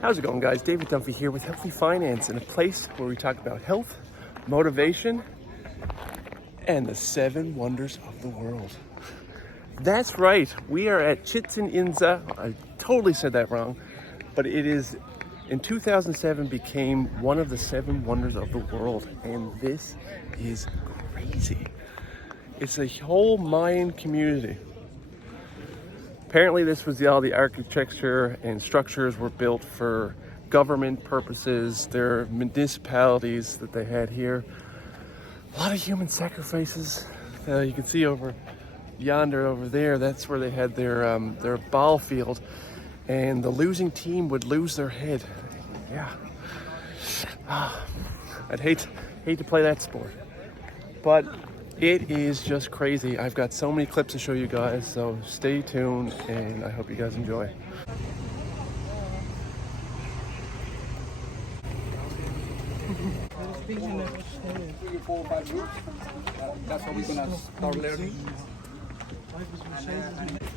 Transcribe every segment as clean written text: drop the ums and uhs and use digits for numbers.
How's it going, guys? David Dunphy here with Healthy Finance, in a place where we talk about health, motivation, and the 7 wonders of the world. That's right, we are at Chichen Itza. I totally said that wrong, but it is, in 2007, became one of the 7 wonders of the world, and this is crazy. It's a whole Mayan community. Apparently this was all the architecture and structures were built for government purposes. There are municipalities that they had here. A lot of human sacrifices. You can see over yonder over there, that's where they had their ball field. And the losing team would lose their head. Yeah. I'd hate to play that sport. But it is just crazy. I've got so many clips to show you guys, so stay tuned and I hope you guys enjoy. That's how we're gonna start learning.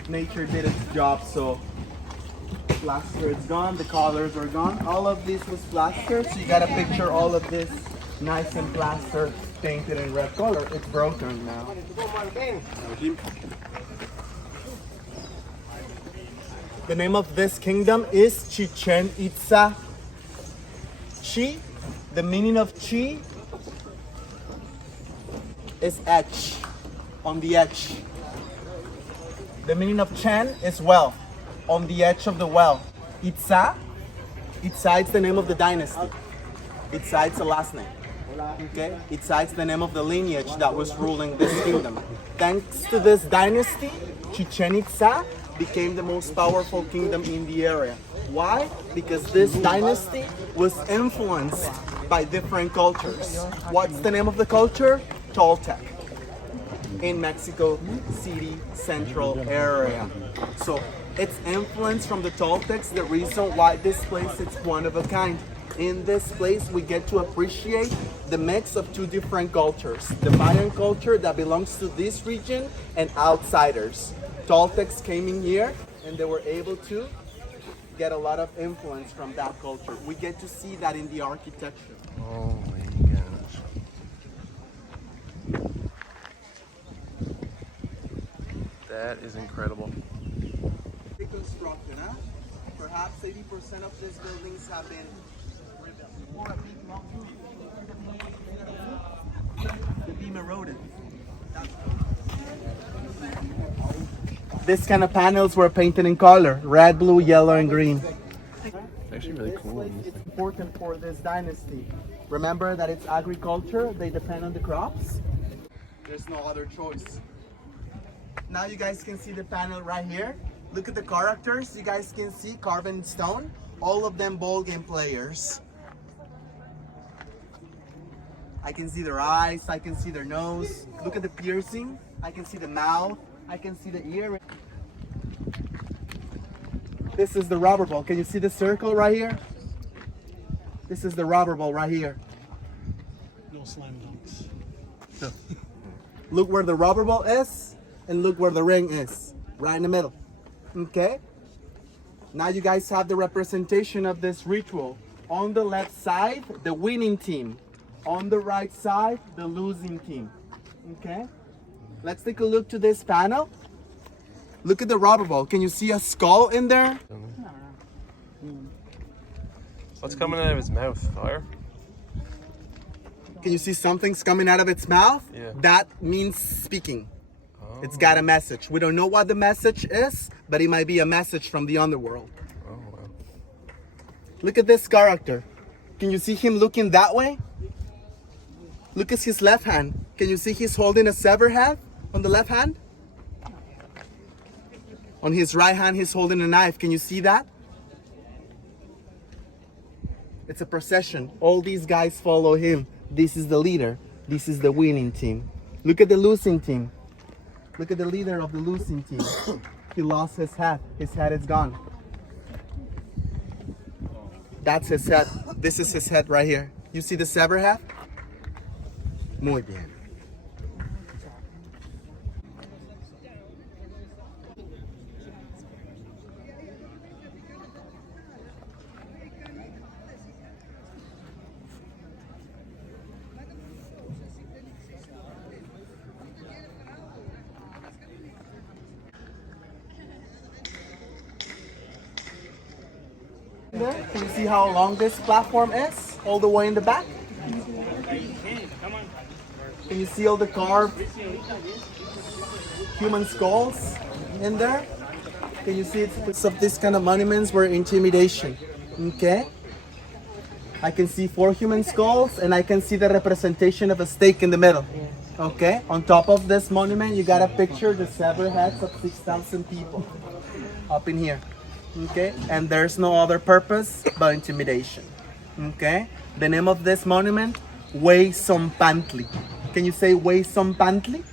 Nature did its job, so plaster is gone, the colors are gone. All of this was plaster, so you gotta picture all of this nice and plaster painted in red color. It's broken now. The name of this kingdom is Chichen Itza. Chi, the meaning of chi is edge, on the edge. The meaning of Chen is well, on the edge of the well. Itza, Itza is the name of the dynasty. Itza is the last name. Okay? Itza is the name of the lineage that was ruling this kingdom. Thanks to this dynasty, Chichen Itza became the most powerful kingdom in the area. Why? Because this dynasty was influenced by different cultures. What's the name of the culture? Toltec. In Mexico City central area. So it's influence from the Toltecs, the reason why this place is one of a kind. In this place we get to appreciate the mix of 2 different cultures. The Mayan culture that belongs to this region and outsiders. Toltecs came in here and they were able to get a lot of influence from that culture. We get to see that in the architecture. Oh my gosh. That is incredible. Reconstructed, huh? Perhaps 80% of these buildings have been rebuilt. The beam eroded. This kind of panels were painted in color, red, blue, yellow, and green. It's actually really cool. It's important for this dynasty. Remember that it's agriculture, they depend on the crops. There's no other choice. Now you guys can see the panel right here. Look at the characters. You guys can see carved in stone. All of them ball game players. I can see their eyes. I can see their nose. Look at the piercing. I can see the mouth. I can see the ear. This is the rubber ball. Can you see the circle right here? This is the rubber ball right here. No slam dunks. No. Look where the rubber ball is. And look where the ring is, right in the middle. Okay? Now you guys have the representation of this ritual. On the left side, the winning team. On the right side, the losing team. Okay? Let's take a look to this panel. Look at the rubber ball. Can you see a skull in there? What's coming out of his mouth? Fire? Can you see something's coming out of its mouth? Yeah. That means speaking. It's got a message. We don't know what the message is, but it might be a message from the underworld. Oh, wow. Look at this character. Can you see him looking that way? Look at his left hand. Can you see he's holding a severed head on the left hand? On his right hand, he's holding a knife. Can you see that? It's a procession. All these guys follow him. This is the leader. This is the winning team. Look at the losing team. Look at the leader of the losing team. He lost his hat. His head is gone. That's his head. This is his head right here. You see the severed head? Muy bien. Can you see how long this platform is? All the way in the back? Can you see all the carved human skulls in there? Can you see it's of this kind of monuments were intimidation? Okay. I can see 4 human skulls and I can see the representation of a stake in the middle. Okay. On top of this monument, you got a picture the severed heads of 6,000 people up in here. Okay. And there's no other purpose but intimidation. Okay. The name of this monument, Pantli. Can you say Pantli?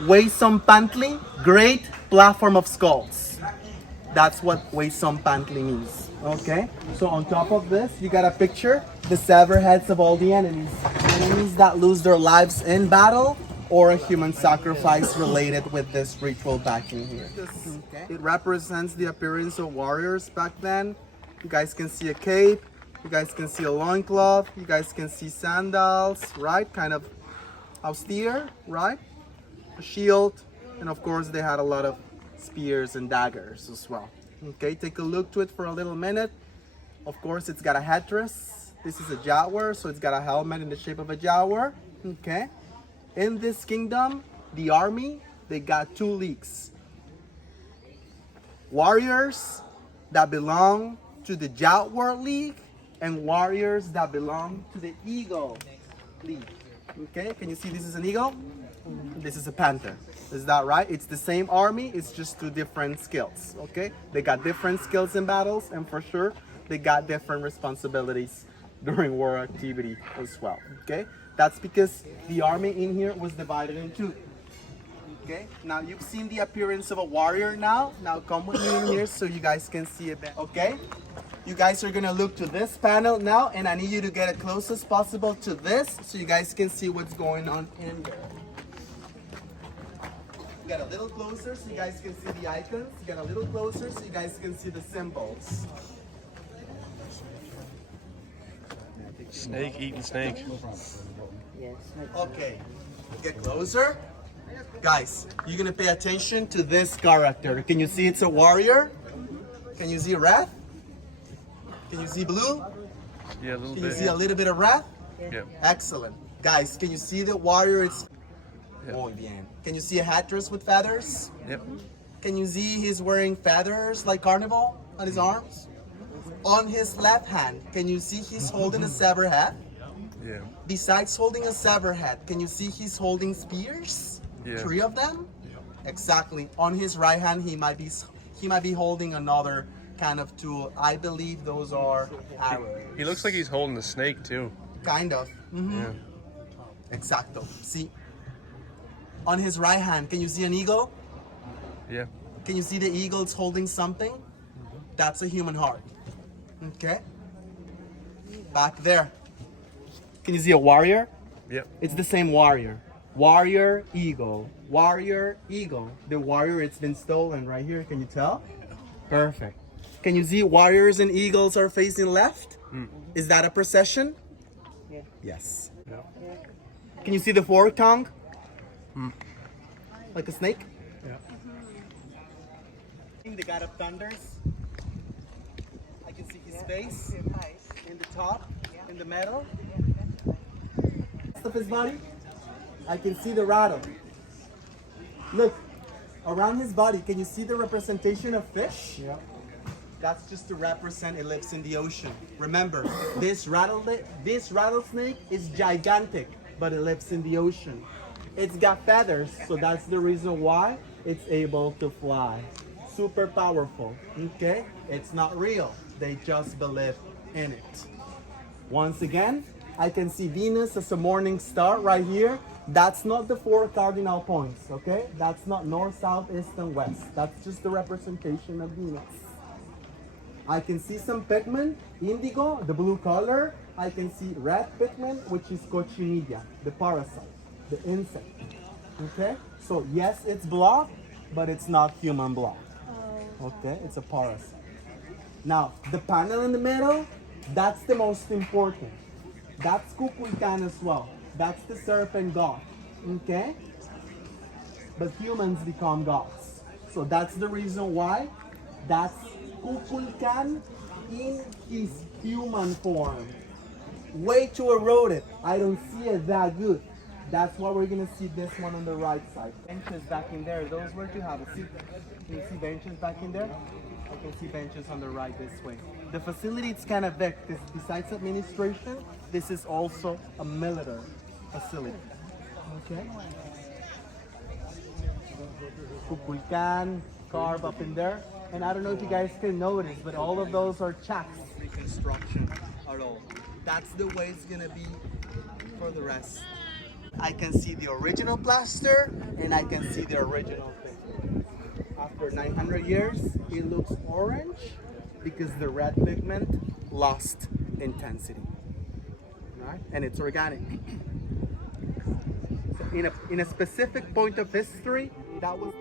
Pantli, great platform of skulls. That's what Pantli means. Okay? So on top of this, you got a picture, the severed heads of all the enemies. Enemies that lose their lives in battle or a human sacrifice related with this ritual back in here. Okay. It represents the appearance of warriors back then. You guys can see a cape. You guys can see a loincloth. You guys can see sandals, right? Kind of austere, right? A shield. And of course, they had a lot of spears and daggers as well. Okay, take a look to it for a little minute. Of course, it's got a headdress. This is a jaguar, so it's got a helmet in the shape of a jaguar. Okay. In this kingdom, the army, they got 2 leagues. Warriors that belong to the Jaguar League and warriors that belong to the Eagle League. Okay, can you see this is an eagle? This is a panther. Is that right? It's the same army, it's just 2 different skills. Okay, they got different skills in battles, and for sure, they got different responsibilities during war activity as well. Okay, that's because the army in here was divided in 2. Okay, now you've seen the appearance of a warrior now. Now come with me in here so you guys can see it better. Okay, you guys are gonna look to this panel now, and I need you to get as close as possible to this so you guys can see what's going on in there. Get a little closer so you guys can see the icons. Get a little closer so you guys can see the symbols. Snake eating snake. Okay, get closer. Guys, you're gonna pay attention to this character. Can you see it's a warrior? Can you see red? Can you see blue? Yeah, a little Can bit. you see a little bit of red? Yeah. Excellent. Guys, can you see the warrior? It's Yep. muy bien. Can you see a headdress with feathers? Yep. Can you see he's wearing feathers like carnival on his arms? On his left hand, can you see he's holding a severed head? Yeah. Besides holding a severed head, can you see he's holding spears? Yeah. 3 of them? Exactly. On his right hand, he might be holding another kind of tool. I believe those are arrows. He looks like he's holding the snake too. Kind of. Yeah. Exacto. See? On his right hand, can you see an eagle? Yeah. Can you see the eagles holding something? That's a human heart. Okay? Back there. Can you see a warrior? Yep. It's the same warrior. Warrior, eagle. Warrior, eagle. The warrior, it's been stolen right here. Can you tell? Perfect. Can you see warriors and eagles are facing left? Is that a procession? Yeah. Yes. Yeah. Can you see the fork tongue? Like a snake? Yeah. The god of thunders. I can see his face in the top, in the middle. Rest of his body, I can see the rattle. Look, around his body, can you see the representation of fish? Yeah. That's just to represent it lives in the ocean. Remember, this rattlesnake is gigantic, but it lives in the ocean. It's got feathers, so that's the reason why it's able to fly. Super powerful, okay? It's not real, they just believe in it. Once again, I can see Venus as a morning star right here. That's not the 4 cardinal points, okay? That's not north, south, east, and west. That's just the representation of Venus. I can see some pigment, indigo, the blue color. I can see red pigment, which is cochinilla, the parasite, the insect. Okay? So yes, it's blood, but it's not human blood. Okay? It's a parasite. Now, the panel in the middle, that's the most important. That's Kukulkan as well. That's the serpent god. Okay? But humans become gods. So that's the reason why that's Kukulkan in his human form. Way too eroded. I don't see it that good. That's why we're gonna see this one on the right side. Benches back in there, those were to have a seat. Can you see benches back in there? I can see benches on the right this way. The facility is kind of big. Besides administration, this is also a military facility. Okay. Kukulkan, carved up in there. And I don't know if you guys can notice, but all of those are checks. Reconstruction at all. That's the way it's gonna be for the rest. I can see the original plaster and I can see the original thing. After 900 years, it looks orange because the red pigment lost intensity. Right? And it's organic. So in a specific point of history, that was